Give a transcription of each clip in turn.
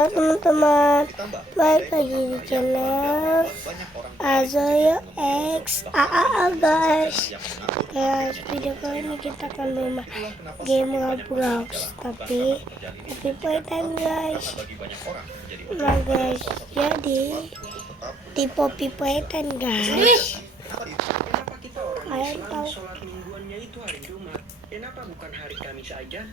Teman-teman, balik lagi di channel Azoyo X AAA guys. Video kali ini kita akan bermain game Roblox tapi playtime guys. Nah guys, jadi di Poppy playtime guys. Kalian tahu sholat mingguannya itu hari Jumat, kenapa bukan hari Kamis saja?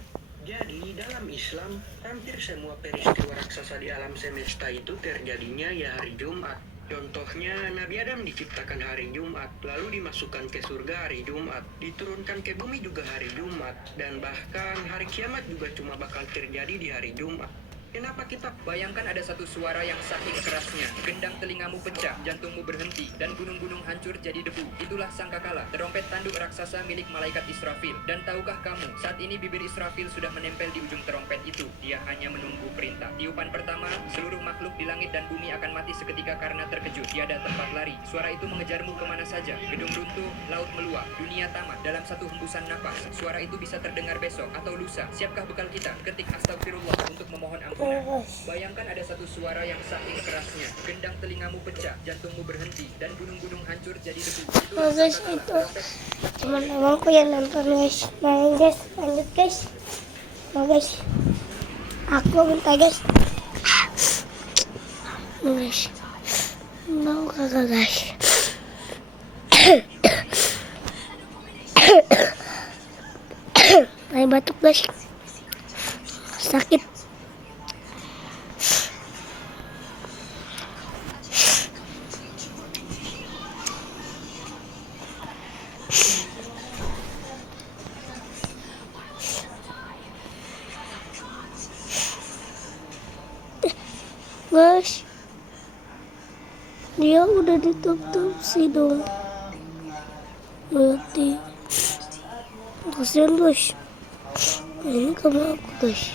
Jadi dalam Islam, hampir semua peristiwa raksasa di alam semesta itu terjadinya ya hari Jumat. Contohnya, Nabi Adam diciptakan hari Jumat, lalu dimasukkan ke surga hari Jumat, diturunkan ke bumi juga hari Jumat, dan bahkan hari kiamat juga cuma bakal terjadi di hari Jumat. Kenapa kita bayangkan ada satu suara yang saking kerasnya, gendang telingamu pecah, jantungmu berhenti, dan gunung-gunung hancur jadi debu. Itulah sangkakala, terompet tanduk raksasa milik malaikat Israfil. Dan tahukah kamu, saat ini bibir Israfil sudah menempel di ujung terompet itu. Dia hanya menunggu perintah. Tiupan pertama, seluruh makhluk di langit dan bumi akan mati seketika karena terkejut. Tiada tempat lari. Suara itu mengejarmu kemana saja. Gedung runtuh, laut meluap, dunia tamat. Dalam satu hembusan napas, suara itu bisa terdengar besok atau lusa. Siapkah bekal kita? Ketik astagfirullah untuk memohon ampun. Bayangkan ada satu suara yang saking kerasnya, gendang telingamu pecah, jantungmu berhenti, dan gunung-gunung hancur jadi debu. Oh guys, itu cuman abangku yang nonton guys. Nah guys, lanjut guys. Nah guys, aku bentar guys. Nah guys, mau kagak guys? Lagi batuk guys, sakit. Guys, dia udah ditutup sih dong. Berarti kasihan guys. Ini kamar aku guys.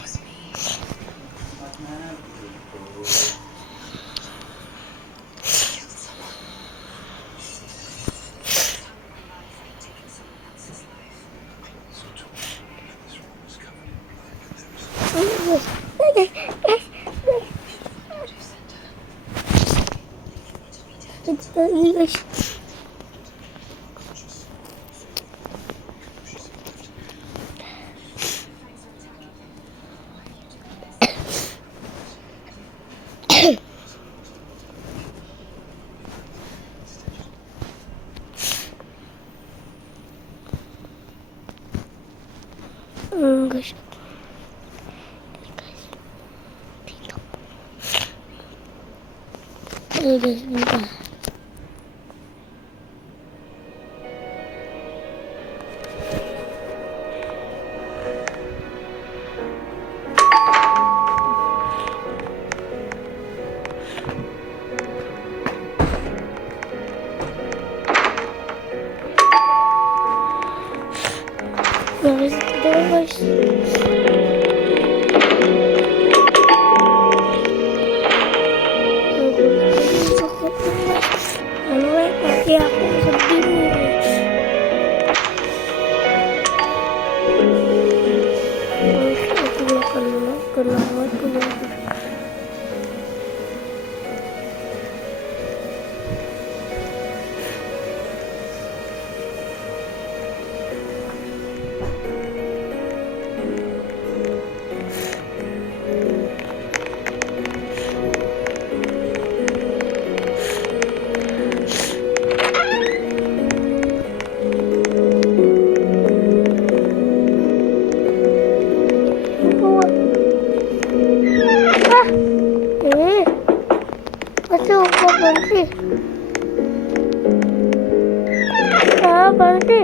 Guys, guys. Udah sebentar. Guys, guys. Kaki aku sedih nih. Aku makan kenapa tuh. Aduh, kok berhenti? Berhenti.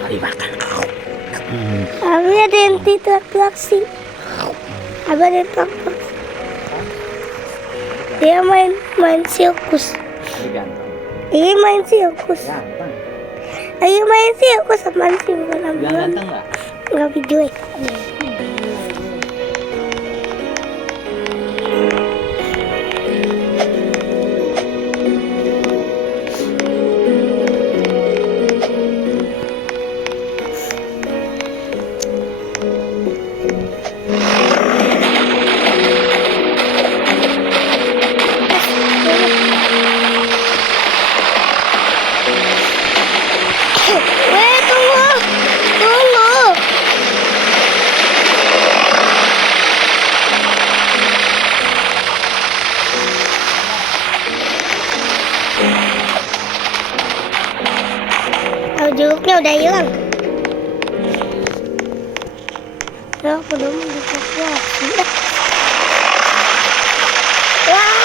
Mari makan kau. Abi ada yang teraksi. Abi ada yang teraksi. Dia main sirkus. Ganteng. Ini main sirkus. Ganteng. Ayo main sirkus sama si bukan Bilang ambulan. ganteng nggak? Nggak video. Weh, tunggu. Tahu jeruknya udah hilang. Ya, aku udah mau dievakuasi. Wah!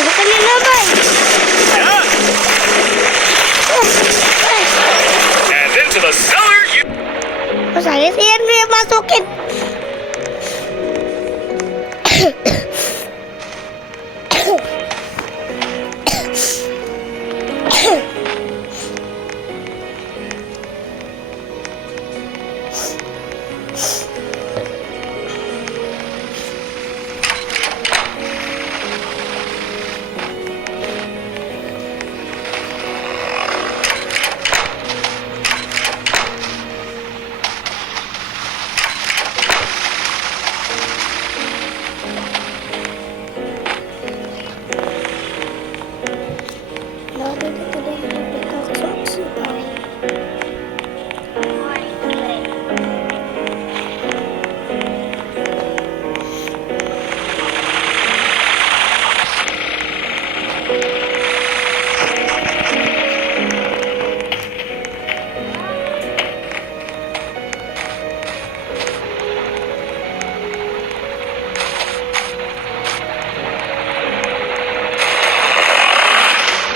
Bukannya namain. And into the cellar you... Oh, saya sih yang dia masukin.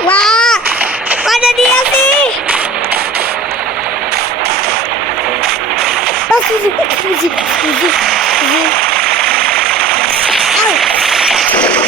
Wah, ada dia sih. Oh, Suzy. Au. Hai. Jangan.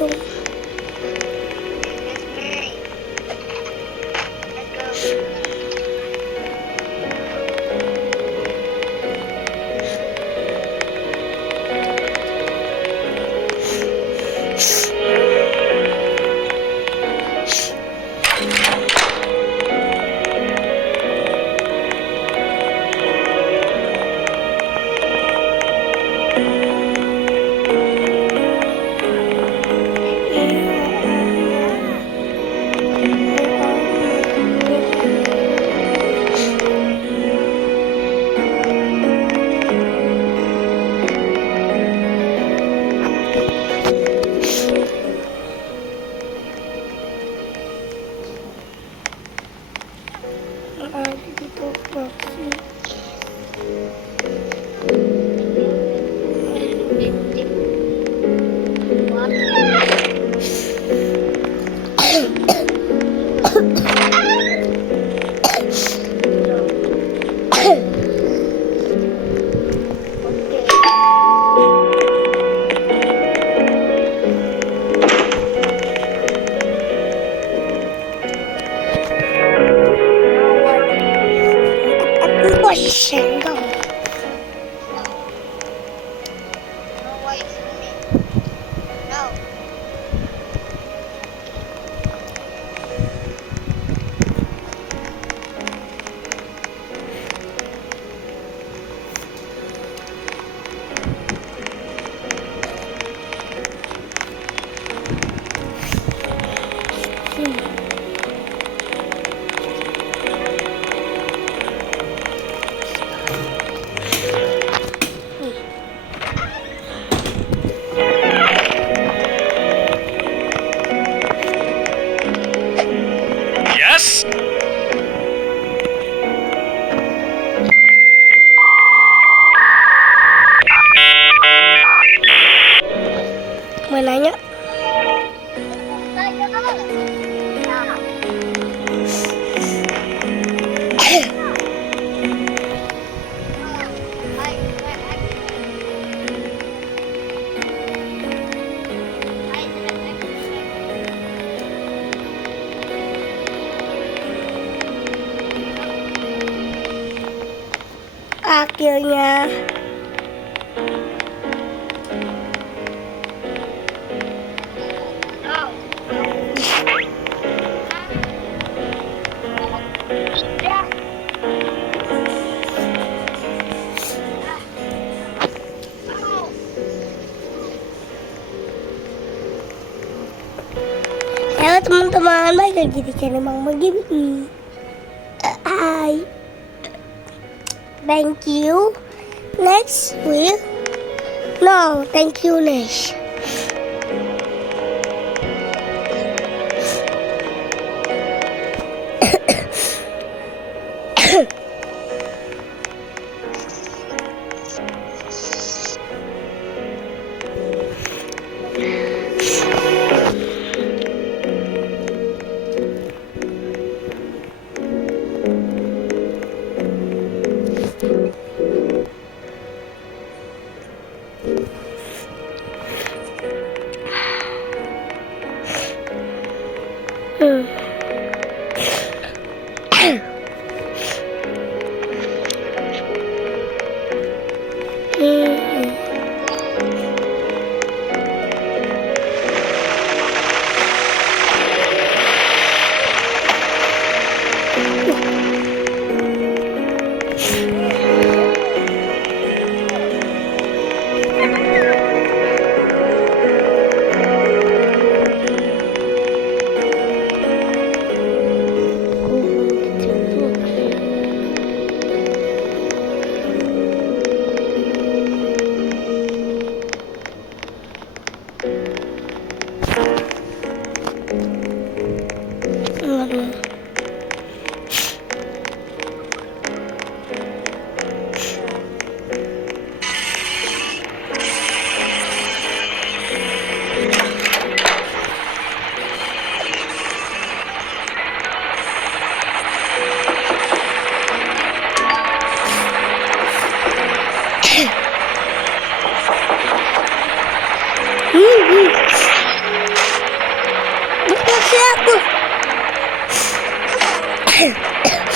jantung. Ada gitu masih. Aku senggol. Yes? Mau nanya? Akhirnya halo teman-teman, balik lagi di channel Bang Begini. Hai, thank you. Next will no, thank you next. aku.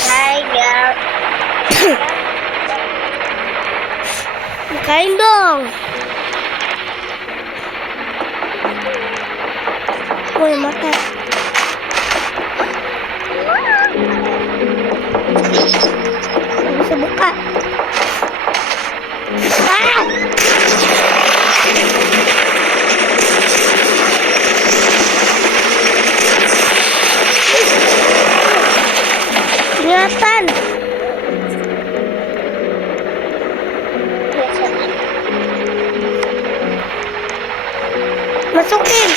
Saya Bukain dong. Boleh makan. Nggak bisa buka. Ah! Ingatan. Masukin.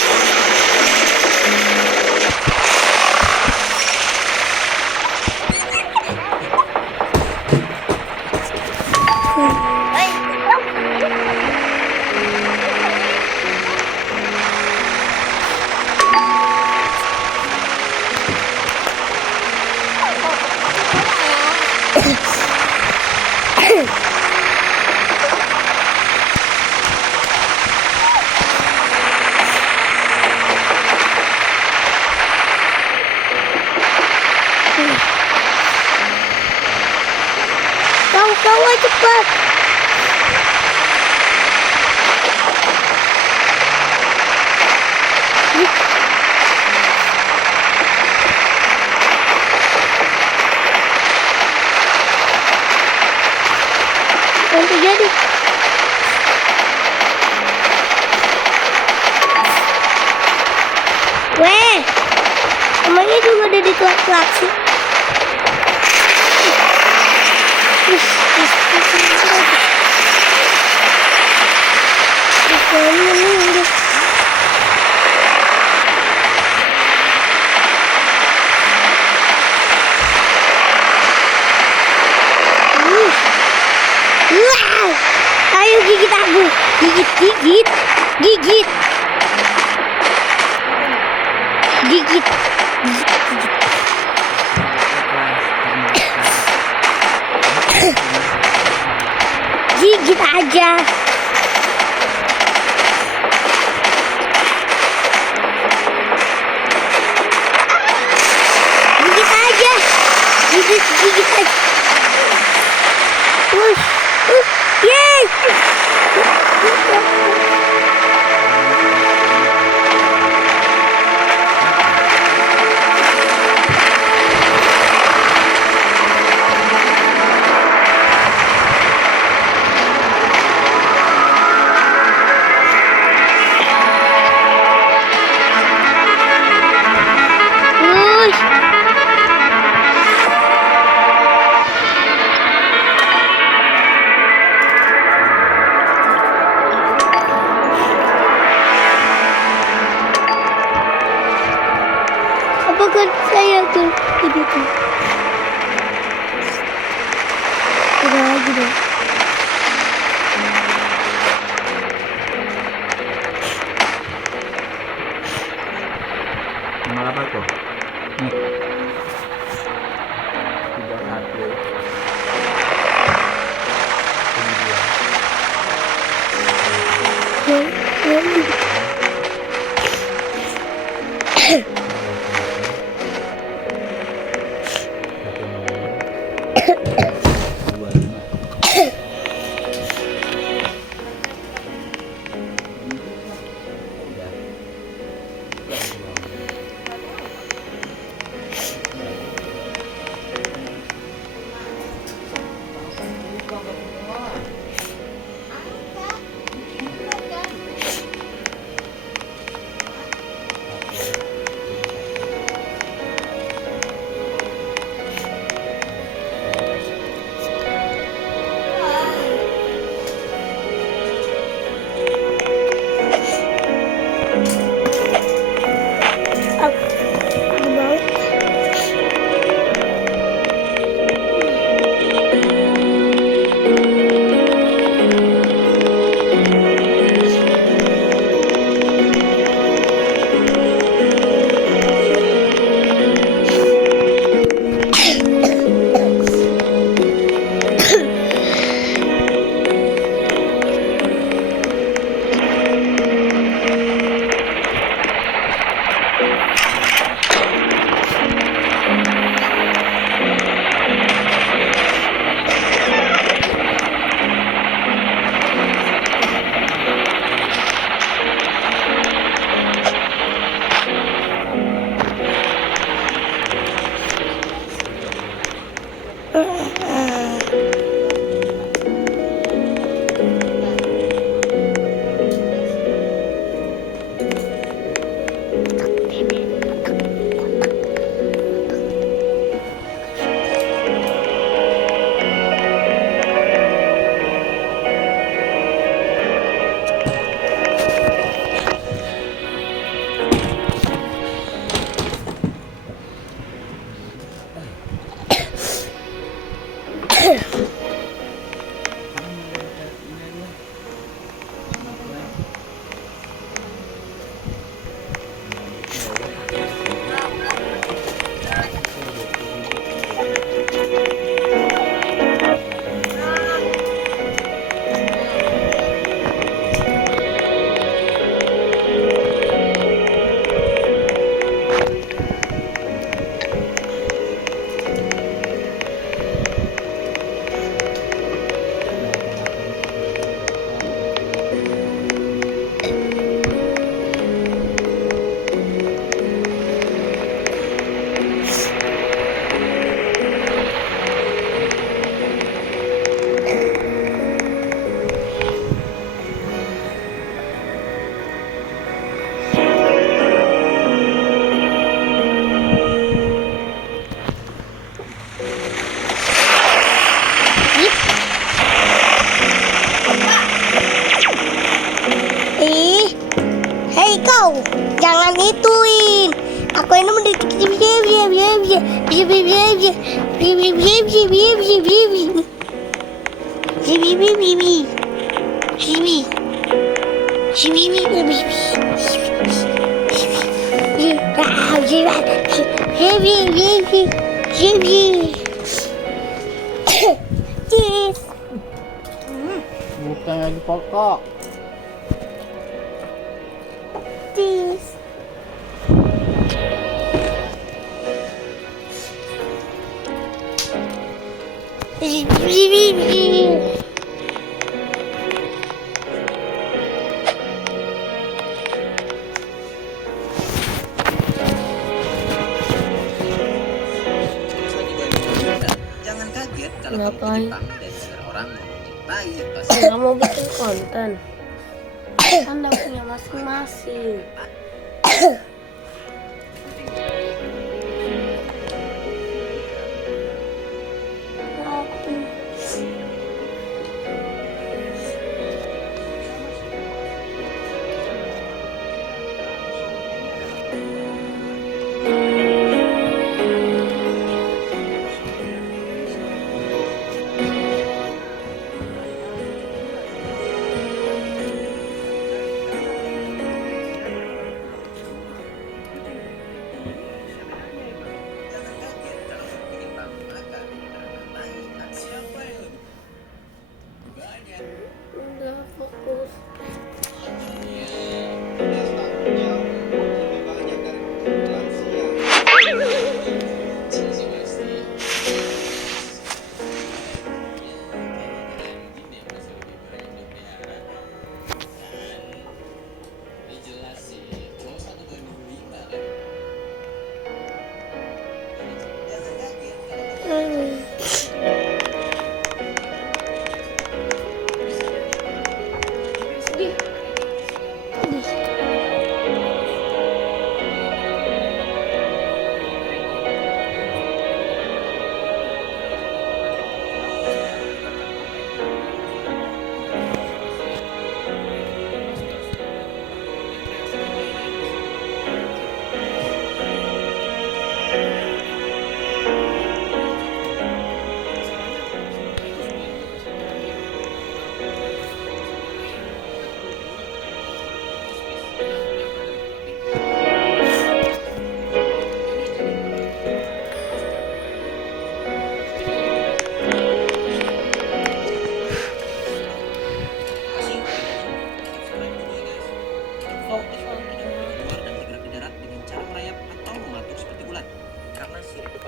Kau cepat. Apa yang terjadi? Weh, emangnya juga ada di tuak-tuak sih? Wow. Ayo gigit aku. Gigit, gigit, gigit. Gigit. Gigit aja. Gigit aja. Gigit aja. Yeay. Apakah saya tuh itu tuh? Udah lagi deh. Nomor apa tuh? Nih. 31. kau. Jangan ituin. Aku ini mendetik. Bukan lagi pokok. Jangan kaget kalau kamu Ngapain? Jepang dan dengar orang ngomong baik pas Nggak mau bikin konten. Kan udah punya masing-masing. jangan kaget kalau kamu Jepang maka karena baik kan siapa yang lebih banyak Udah fokus.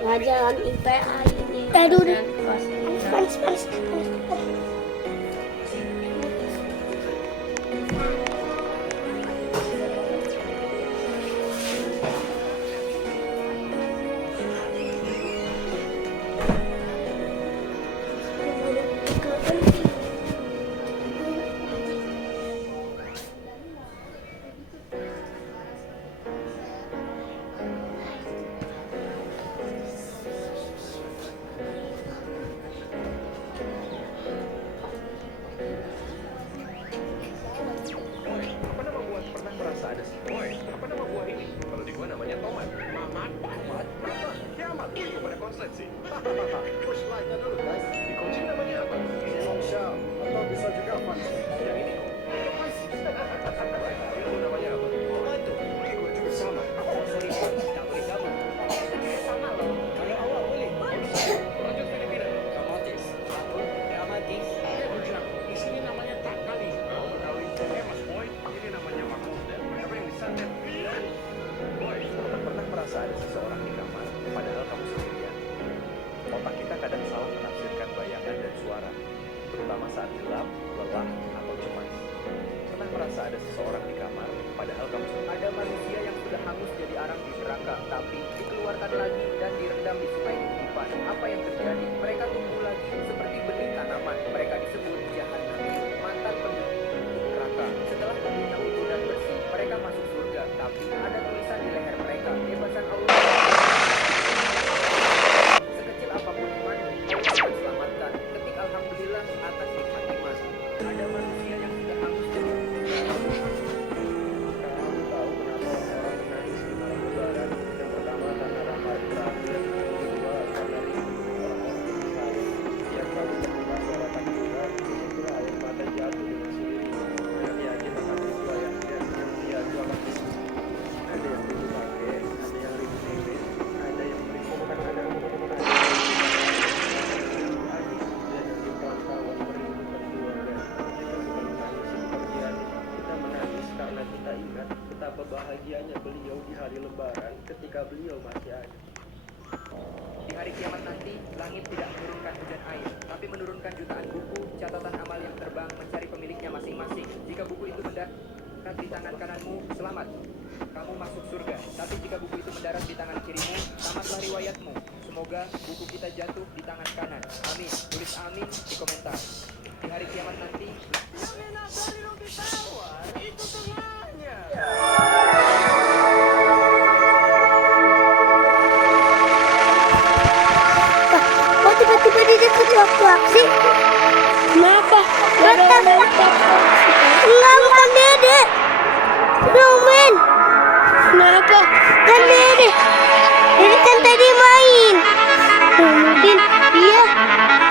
Pelajaran IPA ini. Aduh, Dan kelas panas. Apa nama buah? Pernah merasa ada si boy? Apa nama buah ini? Kalau di gua namanya tomat. Mamat? Tomat? Apa? Kiamat. Wih, kepada konslet sih. Hahaha. Push like-nya dulu guys. Di kunci namanya apa? Social. Atau bisa juga Fancy. Yang ini kok. Itu namanya apa? Tomato. Di gua juga sama. Oh, sorry. Tak boleh sama. Sama loh. Kalau awal boleh. Lanjut Filipina. Kamatis. Apa? Kamatis. Bujang. Di sini namanya tak kali. Oh, kali. Mas Boy, ini namanya Makuda. Apa yang disantet? Boy, pernah merasa ada seseorang di kamar, padahal kamu sendirian? Otak kita kadang salah menafsirkan bayangan dan suara, terutama saat gelap, lelah, atau cemas. Pernah merasa ada seseorang di kamar, padahal kamu sendirian? Ada manusia yang sudah hangus jadi arang di neraka, tapi dikeluarkan lagi dan direndam di sungai kehidupan. Apa yang terjadi? Mereka tumbuh lagi seperti benih tanaman. Mereka disebut Jahannam, mantan penduduk neraka. Setelah tubuhnya utuh dan bersih, mereka masuk surga. Tapi ada tulisan di leher mereka, bebasan Allah. Sekecil apapun imanmu, Allah akan selamatkan. Ketik alhamdulillah atas nikmat iman. Ada manusia yang sudah hangus jadi Kamu tahu betapa bahagianya beliau di hari lebaran ketika beliau masih ada. Di hari kiamat nanti, langit tidak menurunkan hujan air, tapi menurunkan jutaan buku, catatan amal yang terbang mencari pemiliknya masing-masing. Jika buku itu mendarat di tangan kananmu, selamat, kamu masuk surga. Tapi jika buku itu mendarat di tangan kirimu, tamatlah riwayatmu. Semoga buku kita jatuh di tangan kanan. Amin. Tulis amin di komentar. Di hari kiamat nanti, Kok tiba-tiba dia jatuh teriak-teriak sih? Kenapa? Enggak, bukan Dede. Snowman. Kenapa? Kan Dede. Dede kan tadi main. Mungkin dia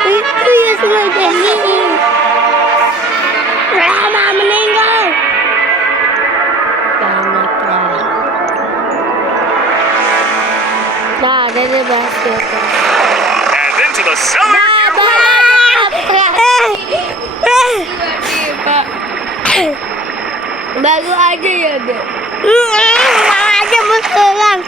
itu ya sengaja ini. Rama meninggal. Banget lah. Nah, Dede basket. And into the cellar you go! Baru aja ya, Dek. Emang aja mau serang.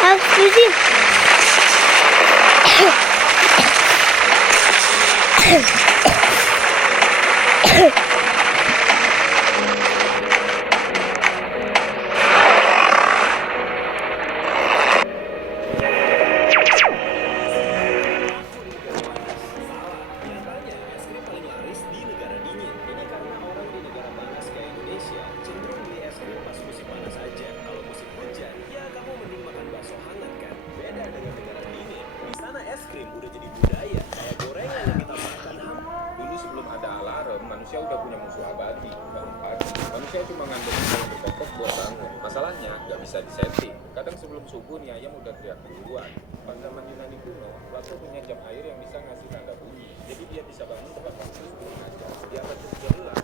Astagfirullahaladzim. Nyatanya, es krim paling laris di negara dingin. Ini karena orang di negara panas kayak Indonesia cenderung beli es krim pas musim panas aja. Kalau musim hujan, ya kamu mending makan bakso hangat kan. Beda dengan negara dingin. Di sana es krim udah jadi budaya, kayak gorengan yang kita makan. Dulu sebelum ada alarm, manusia udah punya musuh abadi. Bangun pagi, manusia cuma ngandelin ayam berkokok buat bangun. Masalahnya, nggak bisa disetting. Kadang sebelum subuh nih ayam udah teriak duluan. Pada zaman Yunani kuno, Plato punya jam air yang bisa ngasih tanda bunyi. Jadi dia bisa bangun tepat waktu sebelum aja. Di abad ke-13, malah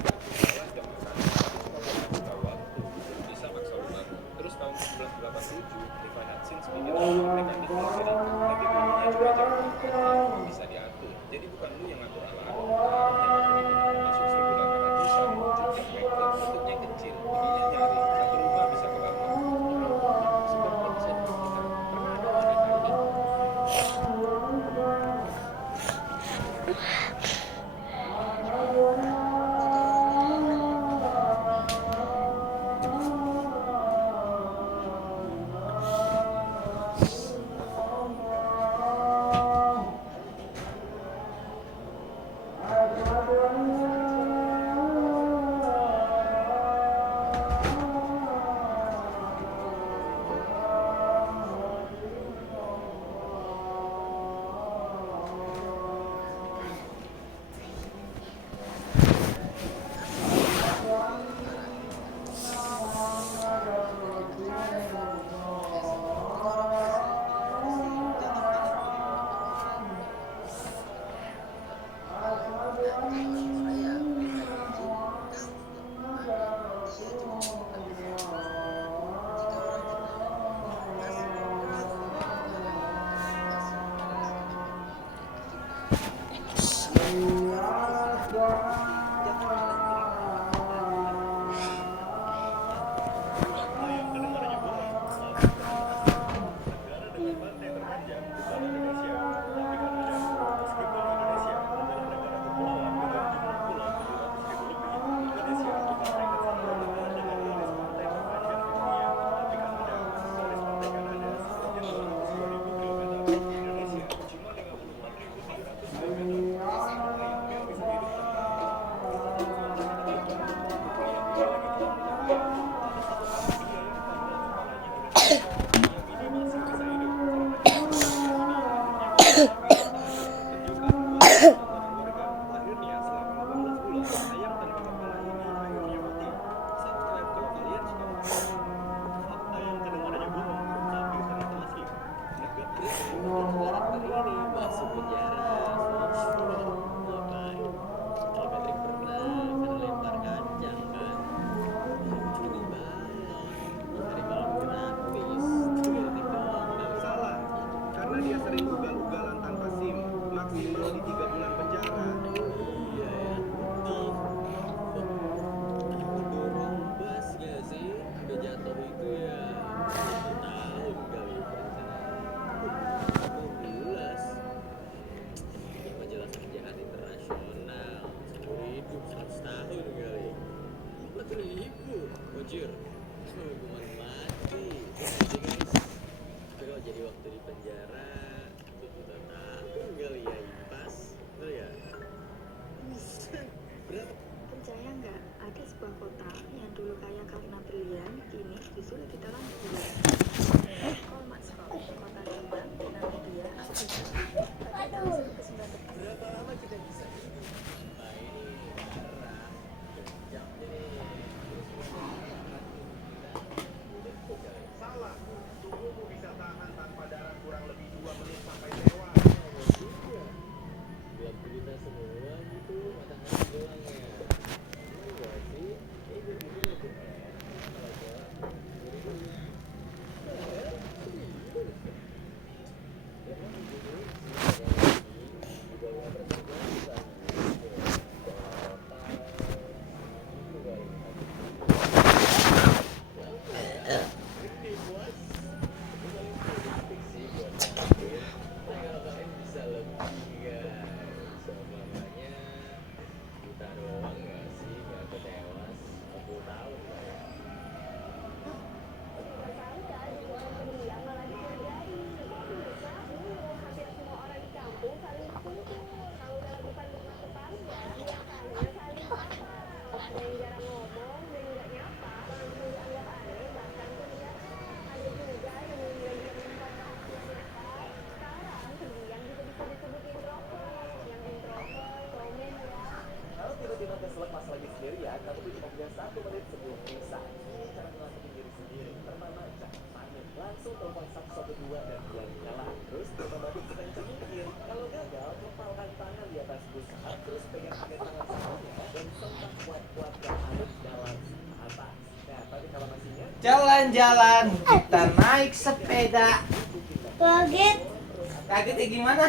jam makan. Tapi cuma buat ngasih tahu waktu. Bisa maksa lu bangun. Terus tahun 1987, Levi Hutchins bikin mekanik mesin itu. Tapi bunyinya cuma jam 4. Bisa diatur. Jadi bukan lu yang ngatur alarm. Masuk 1800-an, jam wecker, bentuknya kecil, bunyinya nyaring, satu rumah bisa kebangun. Sebenarnya bisa dibuktikan, pernah ada wanita ini. negara ini masuk penjara. Ngapain? Kalau Patrick pernah kena lempar kacang kan, curi balon, dari balon gratis, kritik doang nggak salah. Karena dia sering ugal-ugalan tanpa SIM, maksimal di 3 bulan penjara. Iya ya, betul. Kamu dorong bus gak sih? Udah jatuh itu ya 1 tahun kali perencanaan. 12. Ini majalah kerjaan internasional. Seumur hidup 100 tahun kali. 40.000. Ojir. Hukuman mati. Jadi guys, tapi kalau jadi waktu di penjara 7 tahun kali ya impas. Betul ya? Buset. Berapa? Percaya nggak, ada sebuah kota yang dulu kaya karena brilian, kini justru ditelan bulan. Kolmatskop, kota kembang di Namibia, Afrika. Pada tahun 1900. Berapa lama kita bisa hidup? Nah ini parah. Kejam jadi. Salah. Tubuhmu bisa tahan tanpa darah kurang lebih 2 menit sampai tewas. Belum kita semua gitu, matahari doang ya. Enggak sih? Itu lebih enak kalau jalan. Kalau tiba-tiba keselak pas lagi sendirian, kamu tuh cuma punya 1 menit sebelum bisa. Ini cara melatih diri sendiri. Pertama, jangan panik. Langsung telepon 112 dan bilang nyala. Terus coba bantu kenceng mungkin. Kalau gagal, kepalkan tangan di atas pusat. Terus pegang pakai tangan satunya dan sentak kuat-kuat ke arus dalam atas. Nah, tapi kalau masih ingat, Jalan-jalan kita naik sepeda. Kaget. Kagetnya gimana?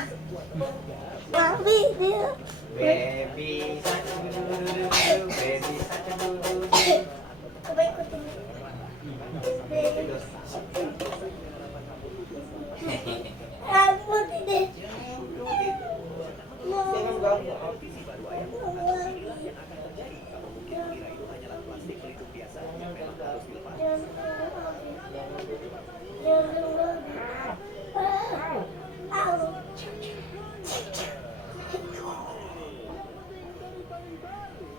Tapi dia. Baby satu dulu, baby satu dulu. Coba ikutin. Aku tidak. visi baru ayam inilah yang akan terjadi. Kamu mungkin mengira itu hanyalah plastik pelindung biasa yang memang harus dilepas.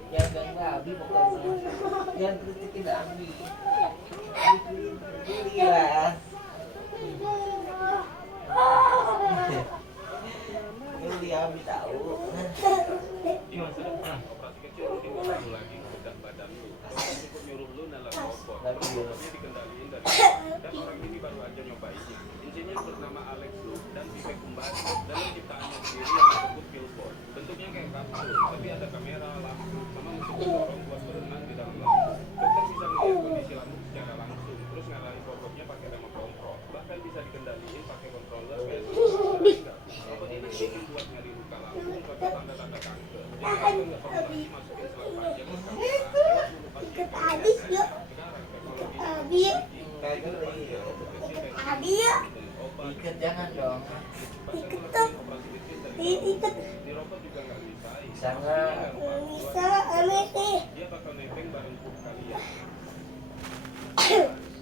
Yang gak babi pokoknya. Yang kritik tidak ambil. Gila. Ini ambil tahu. Di masa depan, operasi kecil mungkin gak perlu lagi berat badan lu. Orang cukup nyuruh lu nalar robot. Robotnya dikendaliin dari luar. Dan orang ini baru aja nyobainnya. Insinyur bernama Alex Lu dan Vivek Kumbhari dalam ciptaannya sendiri yang disebut Pillbot. Bentuknya kayak kapsul, tapi ada kamera, lampu, sama mesin pendorong buat berenang di dalam lampu. Dokter bisa melihat kondisi lambung secara langsung, terus ngarahin robotnya pakai remote control. Bahkan bisa dikendaliin pakai controller kayak robot ini bikin buat nyari luka lambung atau tanda-tanda kanker. Jadi kalau nggak perlu lagi masukin selang panjang ke kamera. Ikut habis yuk. Habis. Habis. Ikat jangan dong. Ikut tuh. Ikut. Di robot juga nggak bisa. Bisa nggak? Bisa aneh sih. Dia bakal nebeng bareng grup kalian.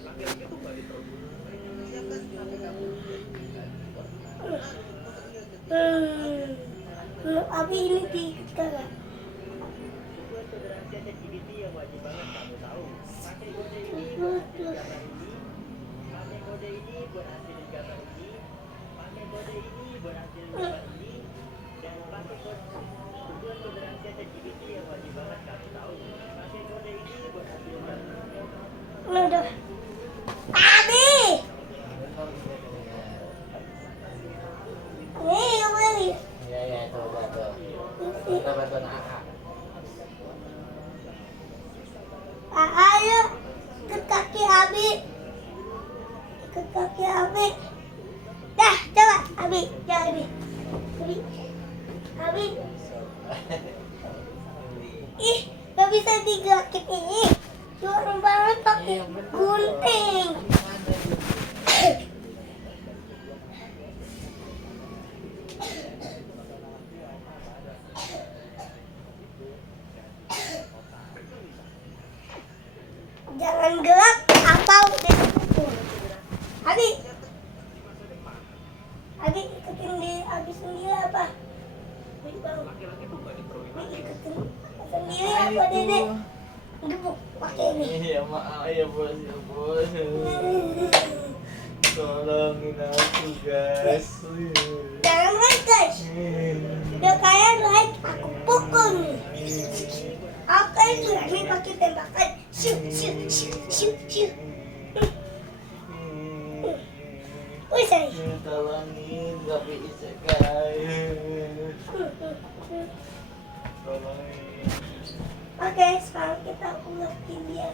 Laki-laki tuh nggak diperlukan. Siapa kenapa kamu? Tapi ini diikat nggak? Buat keberhasilan ChatGPT yang wajib banget kamu tahu. Pakai kode ini buat hasil gambar ini. Pakai kode ini buat hasil gambar ini. Pakai kode ini buat hasil gambar ini. Dan pakai kode buat keberhasilan ChatGPT yang wajib banget kamu tahu. Pakai kode ini buat hasil gambar ini. Udah. Habis. Dragon AA. Ayo ikut kaki Abi. Ikut kaki Abi. Dah, coba Abi, jangan Abi. Abi. Ih, gak bisa digerakin ini. Jorong banget pakai gunting. Jangan gerak atau dipukul. Abi. Abi ikutin diri Abi sendiri apa? Abi ikutin sendiri apa Dede? Gebuk pakai ini. Iya maaf ya bos, tolongin aku guys. Jangan like guys. Udah kayak like aku pukul nih. Apa itu? Ini pakai tembakan. Shoo. Wih saya. Tolongin tapi isekai. Tolongin. Oke, sekarang kita uletin dia.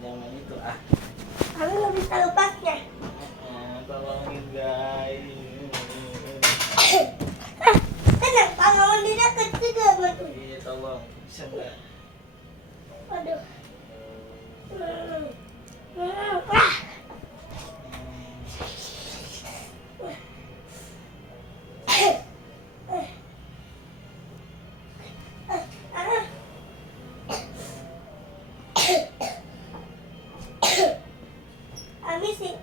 Jangan itu ah. Aku nggak bisa lepasnya. Tolongin guys. Tenang, pahlawan dia kecil gak bantu. Iya tolong, bisa nggak? Aduh. Abi sih.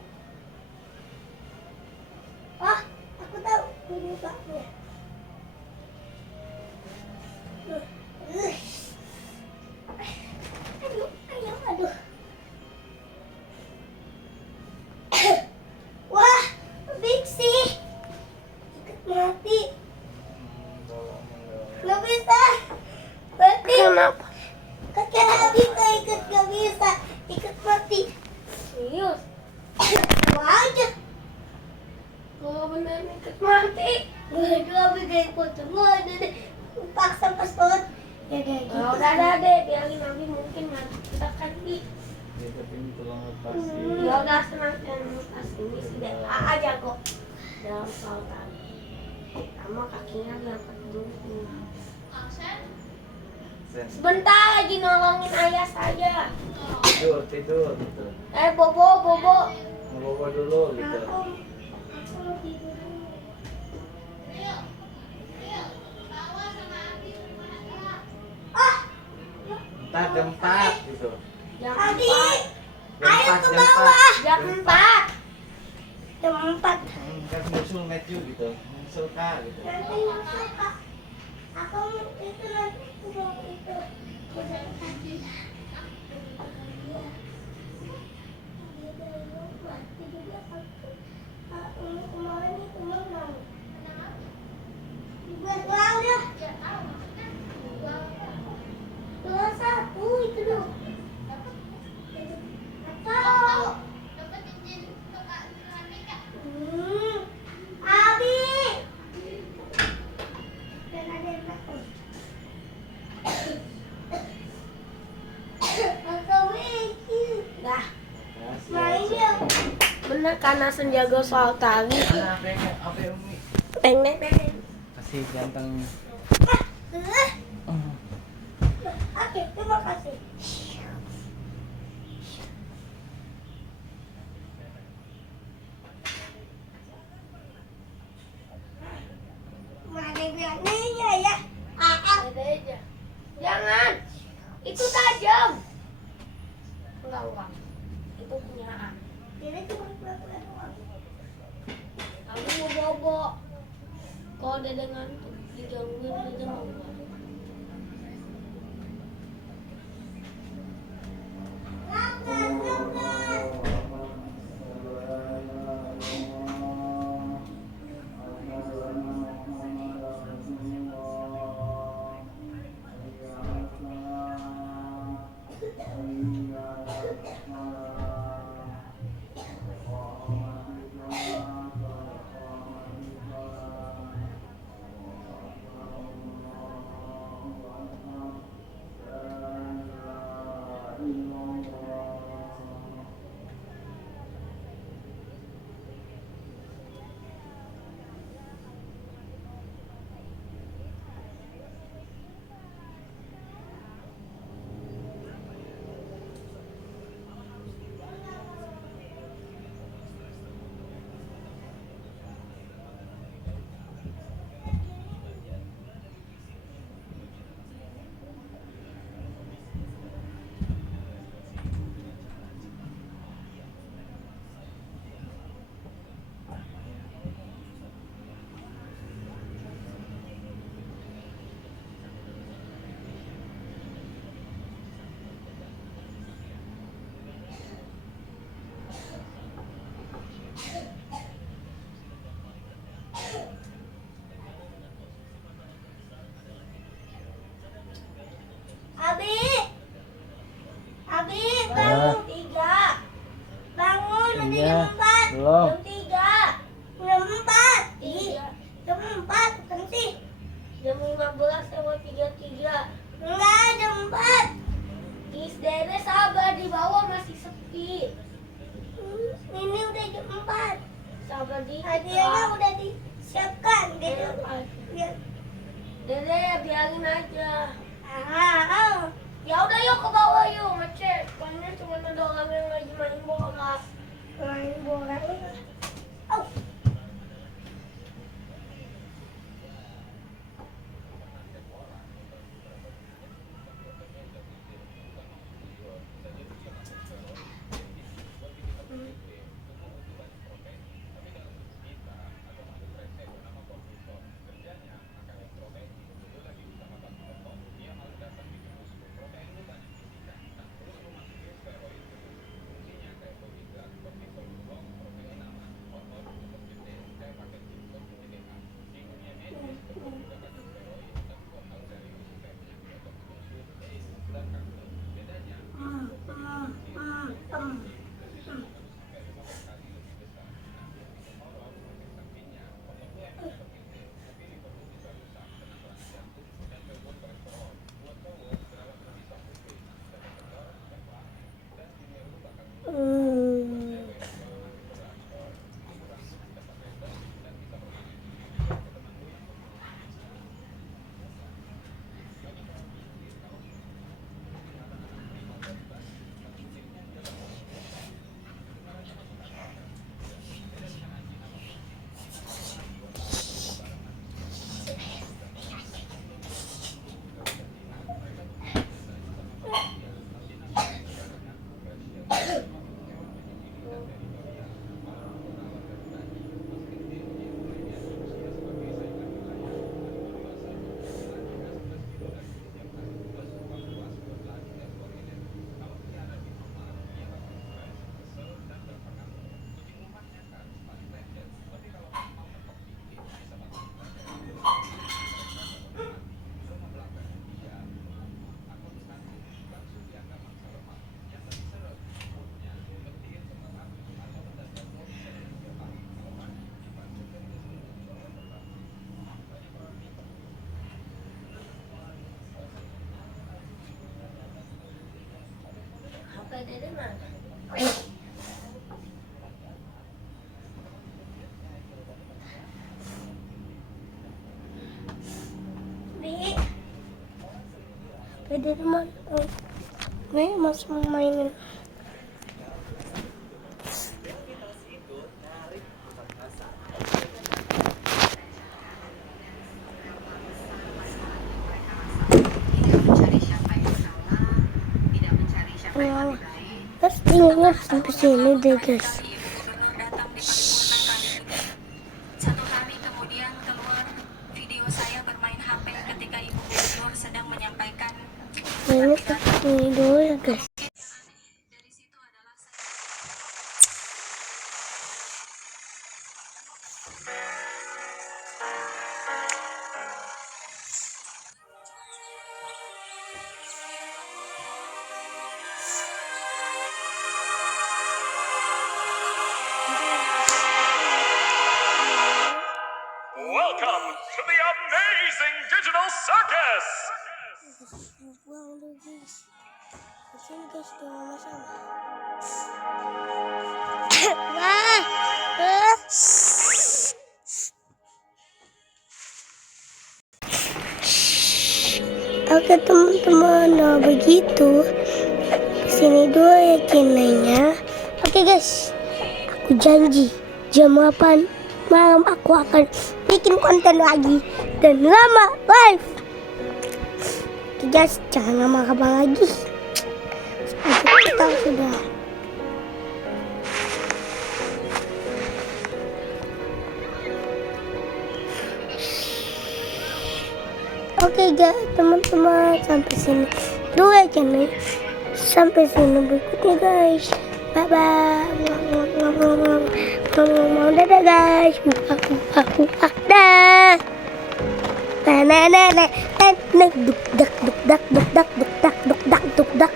Oh, aku tahu penyebabnya. Aduh. Wah, Biksi. Mati. Gak bisa. Mati. Kenapa? Kakek Abi gak ikut, gak bisa. Ikut mati. Serius? Wah aja. Kalau benar ikut mati. Waduh, Abi gak ikut semua. Dede paksa pas banget. Ya kayak gitu. Kalau udah ada deh, biarin Abi mungkin nanti kita kan di. Ya tapi ini tolong lepasin. Ya udah senang dan lepas ini sudah aja kok dalam soal tadi. Pertama kakinya diangkat dulu. Sebentar lagi nolongin ayah saja. Tidur gitu. Bobo. Bobo dulu gitu. Aku mau tidur dulu. Entar jam 4 gitu. Jam Abi, 4. ayo ke bawah. Jam 4. Jam 4. Kan nyusul Matthew gitu. Nyusul Kak gitu. Nanti nyusul Kak. Aku itu nanti aku mau itu. Jalan kaki. Kemarin itu menang. Buat uang dah. 21 itu dong. Atau Abi. Dan ada yang takut. Atau Wiki. Dah. Main ya. Bener karena senjaga soal tali. Apa yang Umi? Pengen. Kasih ganteng. Oke, terima kasih. Mana beraninya ya? Ada aja. Jangan. Itu tajam. Enggak. Itu punya A. Jadi cuma pura-pura doang. Kamu mau bobo. Kalau dia ngantuk, digangguin dia mau. Belum. Jam 4. Ih, jam 4 bukan sih? Jam 15:33. Enggak, jam 4. Dede sabar, di bawah masih sepi. Ini udah jam 4. Sabar di. Hadiahnya udah disiapkan. Dede biarin aja. Ah, Ya udah yuk ke bawah yuk, macet. Soalnya cuma ada orang yang lagi main bola. main bola. Oh. HP Dede mana? Beda teman. Gue masih mau mainin. Terus tinggalnya sampai sini deh guys. Satu hari kemudian keluar video saya bermain HP ketika Ibu Gubernur sedang menyampaikan. Ini seperti ini dulu ya guys. Dari situ adalah Welcome to the amazing digital circus! Buang dulu guys. Sini guys, jangan masalah. Oke teman-teman, nah begitu. Kesini dulu ya channelnya. Oke guys, aku janji jam 8 malam aku akan bikin konten lagi dan lama live. Oke guys, jangan lama-lama lagi. Kita sudah. Oke guys, teman-teman, sampai sini dulu ya channel. Sampai sini berikutnya guys. Bye bye. Dadah guys. Dah. Nah, duk dak duk dak duk dak duk dak duk dak duk dak.